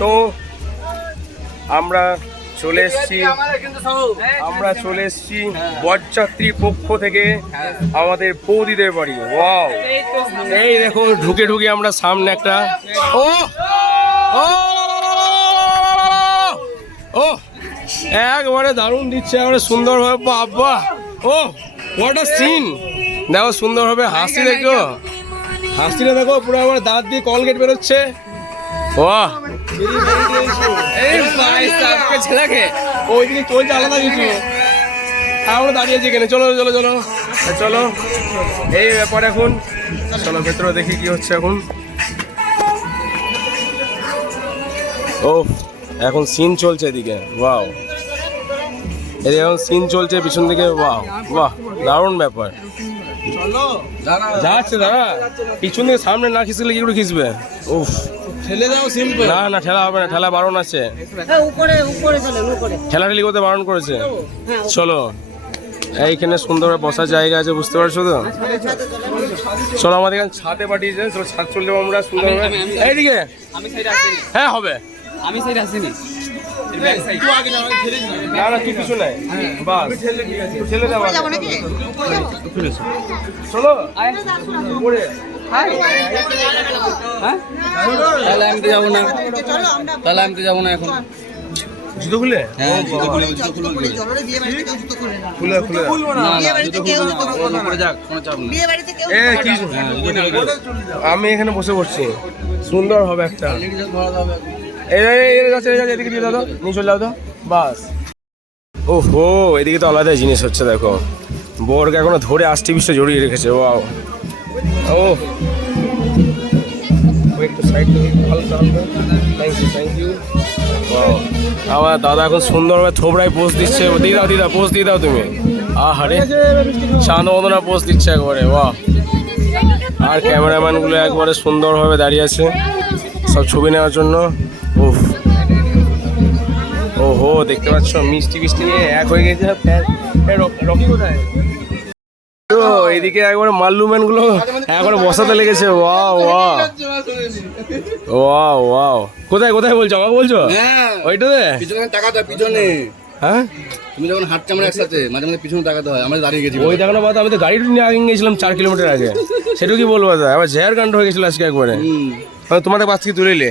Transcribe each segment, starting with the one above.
তো আমরা চলে এসেছি বরযাত্রীর পক্ষ থেকে আমাদের বৌদিদের বাড়ি। ওয়াও, এই দেখো ঢুকে আমরা সামনে একটা ও ও ও একবারে দারুণ দিচ্ছে, একবারে সুন্দরভাবে। বাবা, ও হোয়াট আ সিন! দেখো সুন্দরভাবে হাসি, দেখো হাসিটা দেখো, পুরো আমার দাঁত দিয়ে কলগেট বেরোচ্ছে। বাহ, ছেলেকে ওইদিকে চলছে আলাদা কিছু, আমরা দাঁড়িয়েছি এখানে। চলো চলো চলো চলো, এই ব্যাপার এখন। চলো ভেতরে দেখি কি হচ্ছে এখন। ও এখন সিন চলছে এদিকে। ওয়াও, এদিকে এখন সিন চলছে পিছন দিকে। বাহ বাহ, দারুণ ব্যাপার। যাচ্ছে দাদা, পিছন দিকে সামনে না খিচলে কি করে খিচবে? উফ, না না, ঠেলা হবে না, ঠেলা বারণ আছে, ঠেলাঠেলি করতে বারণ করেছে। চলো, এইখানে সুন্দর বসার জায়গা আছে, বুঝতে পারছো তো? চলো, আমাদের এখানে ছাদে পাঠিয়েছে, চলো ছাদ চলে যাবো আমরা সুন্দরভাবে। এইদিকে হ্যাঁ হবে, আমি সাইড আসিনি। না না, তুই কিছু নাই, বাস ঠেলে দেওয়া। চলো তাহলে আমি তো যাবো না, এখন জুতো খুলে আমি এখানে বসে পড়ছি, সুন্দর হবে একটা। এদিকে দিয়ে দাও তো, নিয়ে চলে যাও তো, বাস। ওহো, এদিকে তো আলাদা জিনিস হচ্ছে, দেখো বোরকে এখনো ধরে আষ্টি পিষ্টে জড়িয়ে রেখেছে। ওয়াও, ও একটু সাইড থেকে হালকা হালকা, থ্যাংক ইউ। আমার দাদা এখন সুন্দরভাবে থোবড়ায় পোজ দিচ্ছে। দিদা পোজ দিয়ে দাও তুমি। আহারে, শান্তনা পোজ দিচ্ছে একবারে। বাহ, আর ক্যামেরাম্যানগুলো একবারে সুন্দরভাবে দাঁড়িয়ে আছে সব ছবি নেওয়ার জন্য। উফ, ওহো, দেখতে পাচ্ছ মিষ্টি নিয়ে এক হয়ে গেছে। রকি কোথায়? এইদিকে একবারে মাল্লুম্যান গুলো একবারে বসাতে লেগেছে। ওয়াও ওয়াও ওয়াও ওয়াও, কোথায় বলছো? আমাকে বলছো ওইটাতে? পিছনে তাকাতে হয়, পিছনে। হ্যাঁ, তুমি যখন হাঁটছো আমরা একসাথে, মাঝে মাঝে পিছনে তাকাতে হয়। আমরা দাঁড়িয়ে গেছি ওই দেখানো বাদ, আমি তো গাড়ি নিয়ে আগে গেছিলাম 4 কিলোমিটার আগে। সেটা কি বলবো দাদা, আবার জেয়ার কাণ্ড হয়ে গেছিল আজকে একবারে। তোমাদের পাশ থেকে তুলে নিলে।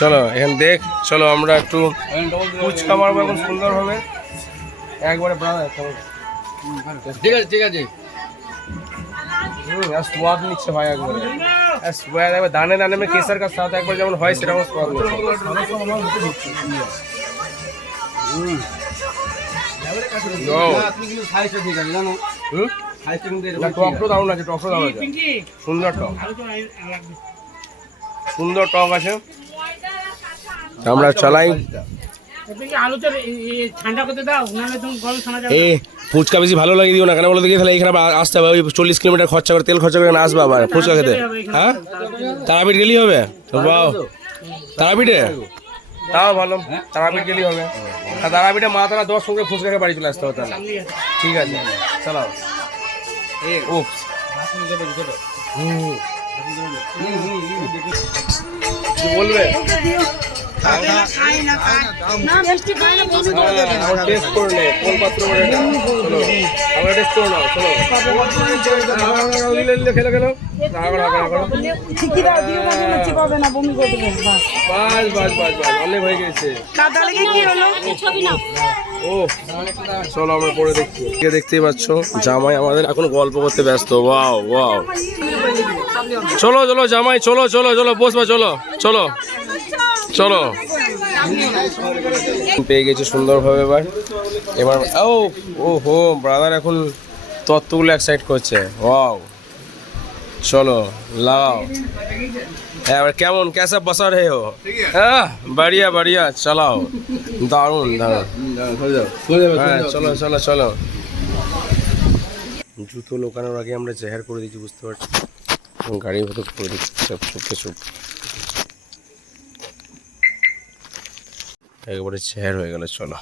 চলো এখানে দেখ, চলো আমরা একটু ফুচকা মারবো এখন সুন্দর হবে একবারে। ঠিক আছে। स्वाद নিচ্ছে ভাই একবারে, स्वाद একবার দানে দানে में केसर का स्वाद একবার যেমন হয় সেরকম स्वाद নিচ্ছে। টকটা দারুণ আছে, সুন্দর টক আছে। আমরা চালাই। এই ফুচকা বেশি ভালো লাগে দিও না, কেন বলো দেখি? তাহলে এখানে আসতে হবে, ওই 40 কিলোমিটার খরচা করে, তেল খরচা করে আসবে আবার ফুচকা খেতে। হ্যাঁ, তারাপীঠ গেলেই হবে। বাও, তারাপীঠে তাও ভালো, তারাপীঠ গেলেই হবে। আর তারাপীঠে মা তারা 10 সঙ্গে ফুচকা খেয়ে বাড়ি চলে আসতে হবে। তাহলে ঠিক আছে, চালাও। ও বলবে টেস্ট করে নে, কোন পাত্র করে না। চলো আমরা টেস্ট করে নাও। চলো খেলো খেলো, অনেক হয়ে গেছে। ও চলো আমরা পরে দেখছি। দেখতেই পাচ্ছ জামাই আমাদের এখন গল্প করতে ব্যস্ত। ওয়াও ওয়াও, চলো চলো জামাই, চলো চলো চলো বসবা, চলো চলো চলো। পেয়ে গেছি সুন্দরভাবে। এবার ও হো, ব্রাদার এখন তত্ত্বগুলো এক্সাইট করছে। ওয়াও, চলো লাগাও। এবার কেমন कैसा बसा रहे हो? হ্যাঁ, बढ़िया बढ़िया, চালাও। দারুণ দারুণ। হ্যাঁ চলো চলো চলো। জুতো লোকানোর আগে আমরা জেহার করে দিচ্ছি, বুঝতে পারছি। গাড়ির ভেতর করে দিচ্ছি চুপ। একবারে চেহার হয়ে গেল। চলো,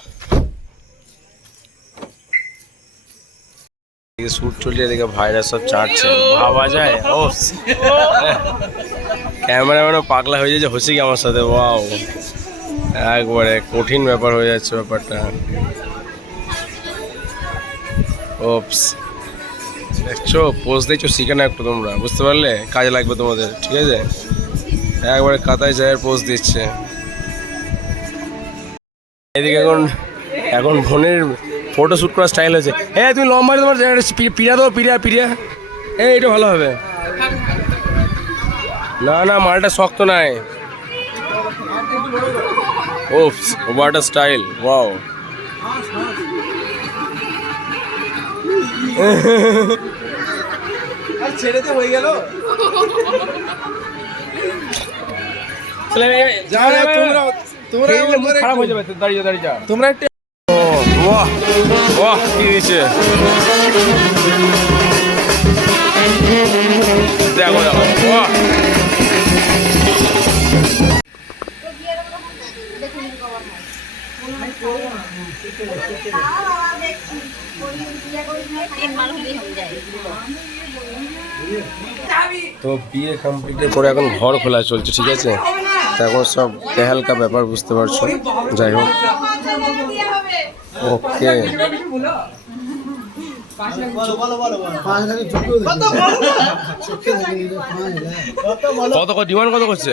শুট চলছে, এদিকে ভাইরা সব চাটছে, ভাবা যায়। ও ক্যামেরাম্যানও পাগলা হয়ে যাচ্ছে, হচ্ছে কি আমার সাথে। ওয়াও, একবারে কঠিন ব্যাপার হয়ে যাচ্ছে ব্যাপারটা। ওপস, দেখছো পোজ দিচ্ছ, শিখে না একটু তোমরা, বুঝতে পারলে? কাজে লাগবে তোমাদের, ঠিক আছে? একবারে কাতায় যায় পোজ দিচ্ছে। এদিকে এখন ফোনের ফটো শ্যুট করার স্টাইল হয়েছে। হ্যাঁ তুমি লম্বা তোমার পিড়া দাও, পিড়া এইটা ভালো হবে। না না, মালটা শক্ত নাই। Oops, what a style, wow. ছেড়েতে হয়ে গেল। খারাপ হয়ে যাবে, দাঁড়িয়ে যা। তোমরা একটা বাহ বাহ, কি দিয়েছে দেখো দেখো, বাহ। তো বিয়ে কমপ্লিটের পরে এখন ঘর খোলা চলছে, ঠিক আছে? তো এখন সব তেহালকা ব্যাপার, বুঝতে পারছো। যাই হোক, ওকে। কত ডিমান্ড কত করছে?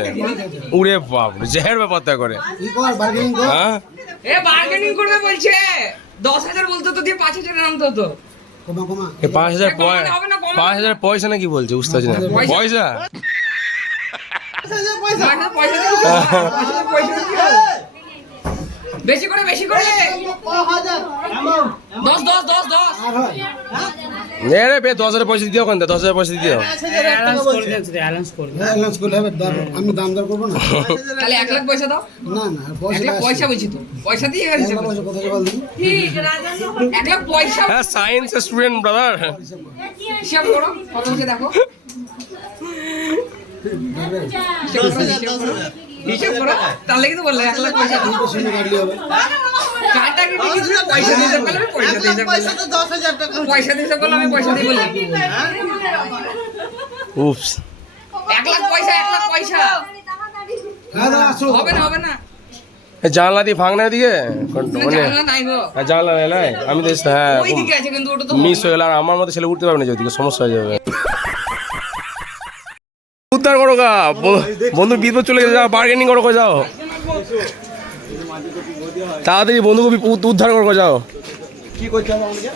উড়ে বাপ, জেহের ব্যাপারটা করে। হ্যাঁ, এ বার্গেনিং করবে বলছে। 10,000 বলতো তো দিয়ে 5,000 নামতো তো। 5,000 পয়সা নাকি বলছে, বুঝতে পারছি না। পয়সা বেশি করে 10 রে বে, 10,000 পয়সা দিও, ওখান 10,000 পয়সা দিও। আমি দাম দর করবো না। তাহলে 1 লাখ পয়সা দাও। না না, 1 লাখ পয়সা বলছি তো, পয়সা দিয়ে গেছে। কথা বল দিন। 1 লাখ পয়সা হ্যাঁ, সায়েন্স স্টুডেন্ট ব্রাদার। হিসাব করো কত হচ্ছে দেখো। হিসাব করো, তাহলে কিন্তু বললে 1 লাখ পয়সা দাও। শুনে কাটলি হবে। কাটা কি কিছু পয়সা দিতে পারলে আমি পয়সা দিতে পারলে। পয়সা তো 10,000 টাকা। পয়সা দিতে পারলে আমি পয়সা দিয়ে বললাম। উপস, 1 লাখ পয়সা, 1 লাখ পয়সা হ্যাঁ দাদা, আসো। হবে না। জানলা দিয়ে ভাঙনা দিকে জানলা নাই গো। জানলা নাই, আমি তো হ্যাঁ ওই দিকে আছে কিন্তু ওটা তো মিস হয়ে গেল। আর আমার মতো ছেলে উঠতে পারবে না, যদি সমস্যা হয়ে যাবে। উদ্ধার করো গা, বন্ধু বিপদ চলে গেছে, যাও বার্গেনিং করো, যাও তাড়াতাড়ি বন্ধুকে উদ্ধার করো, যাও। কি করতে হবে আমাকে?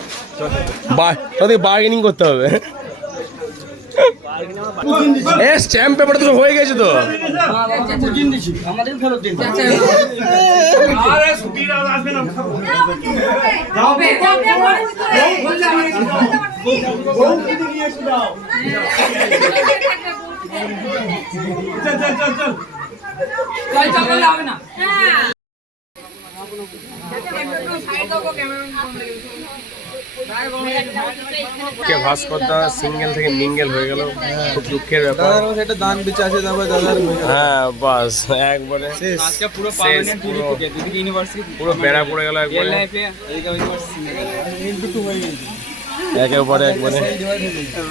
তাদের বার্গেনিং করতে হবে। এ স্ট্যাম্প পেপার তো সব হয়ে গেছে তো। আমাদের ফেরত দিন। হবে না। ভাস্করদা সিঙ্গেল থেকে মিঙ্গেল হয়ে গেল, খুব দুঃখের ব্যাপার। একটা দান বেঁচে আছে, তারপরে দাদার হ্যাঁ বাস, একবারে আজকে পুরো শেষ, পুরো বেড়া পড়ে গেল একবারে, একেবারে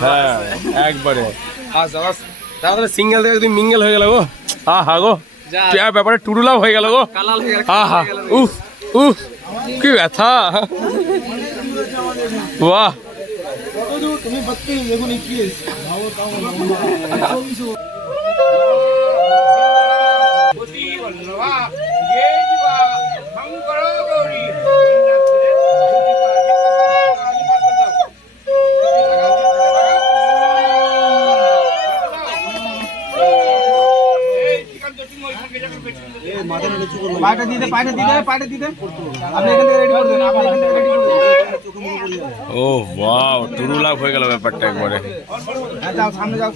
হ্যাঁ একবারে। তারপরে সিঙ্গেল থেকে একদিন মিঙ্গেল হয়ে গেল গো। হা গো, ব্যাপারে টুডুলাভ হয়ে গেল গো। হা উফ উফ, কি ব্যথা। বাহ, তুমি বাচ্চা এখন কি পাটা দিতে আপনি এখান থেকে রেডি করে দেন, আপনি এখান থেকে রেডি করে দেন। ও ওয়াও, টুডুলাভ হয়ে গেল ব্যাপারটা একবারে। যাও সামনে যাও।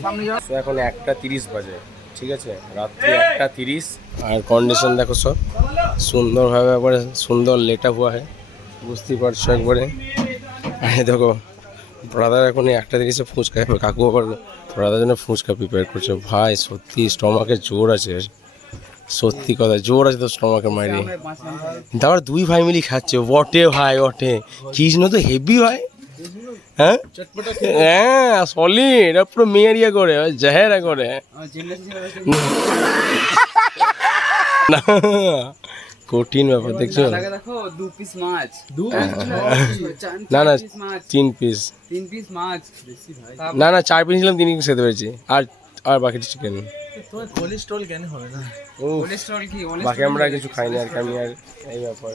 তো এখন 1:30 বাজে, ঠিক আছে, রাত্রি 1:30। আর কন্ডিশন দেখো সব সুন্দরভাবে, একবারে সুন্দর লেটা হুয়া হয়, বুঝতেই পারছো একবারে। আর দেখো ব্রাদার এখন 1:30 ফুচকা খাবে, কাকু আবার ব্রাদার জন্য ফুচকা প্রিপেয়ার করছে। ভাই সত্যি স্টমাকে জোর আছে, সত্যি কথা জোর আছে তো স্টমাকের মাইরে। তারপর 2 ভাই মিলি খাচ্ছে, বটে ভাই বটে। কৃষ্ণ তো হেভি ভাই, হ্যাঁ হ্যাঁ সলিড পুরো মেয়েরিয়া করে জাহেরা করে না কঠিন ব্যাপার দেখছো দেখো 2 পিস মাছ না না 3 মাছ 3 পিস 3 পিস মাছ না না 4 পিস নিলাম 3 পিস খেতে পেরেছি আর বাকিটা চিকেন কোলেস্ট্রল কেন হবে না ও কোলেস্ট্রল কি বাকি আমরা কিছু খাইনি আর কি আমি আর এই ব্যাপার